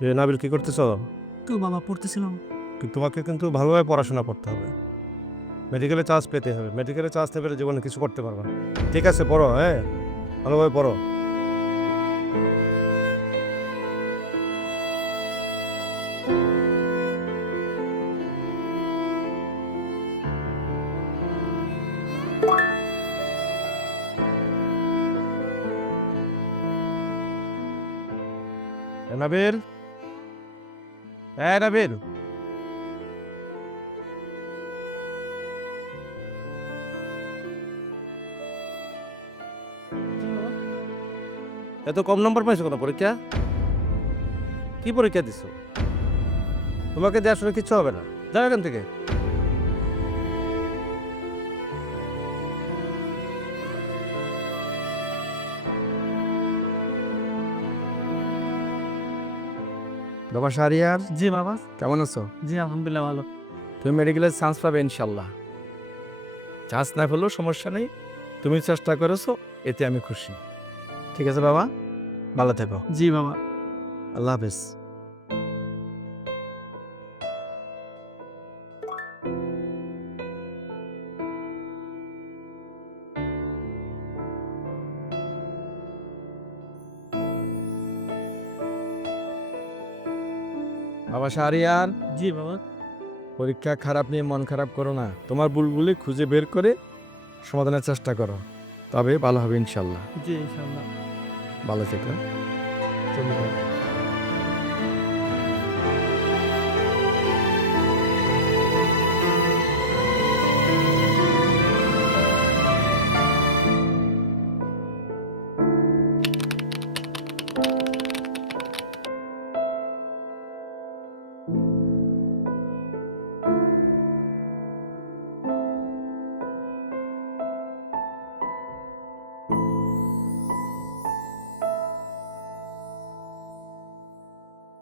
যে নাবিল কি করতেছ? তো বাবা পড়তেছিলাম। তোমাকে কিন্তু ভালোভাবে পড়াশোনা করতে হবে। মেডিকেলে চান্স পেতে হবে। মেডিকেলে চান্স পেলে জীবনে কিছু করতে পারবে ঠিক আছে পড়ো হ্যাঁ? ভালোভাবে পড়ো। নাবিল হ্যাঁ নাবিল এত কম নম্বর পাইছো কেন পরীক্ষা? কি পরীক্ষা দিছো? তোমাকে দেওয়ার সময় কিচ্ছু হবে না। যাও এখান থেকে। বাবা শাহরিয়ার জি বাবা। কেমন আছো? জি আলহামদুলিল্লাহ ভালো। তুমি মেডিকেলের চান্স পাবে ইনশাল্লাহ চান্স না হলেও সমস্যা নেই। তুমি চেষ্টা করেছ এতে আমি খুশি। ঠিক আছে বাবা? ভালো থেকো। জি বাবা। আল্লাহ হাফেজ। বাবা শাহরিয়ান জি বাবা। পরীক্ষা খারাপ নিয়ে মন খারাপ করো না। তোমার বুলবুলি খুঁজে বের করে সমাধানের চেষ্টা করো। তবে ভালো হবে ইনশাল্লাহ। জি ইনশাল্লাহ। ভালো থেকো।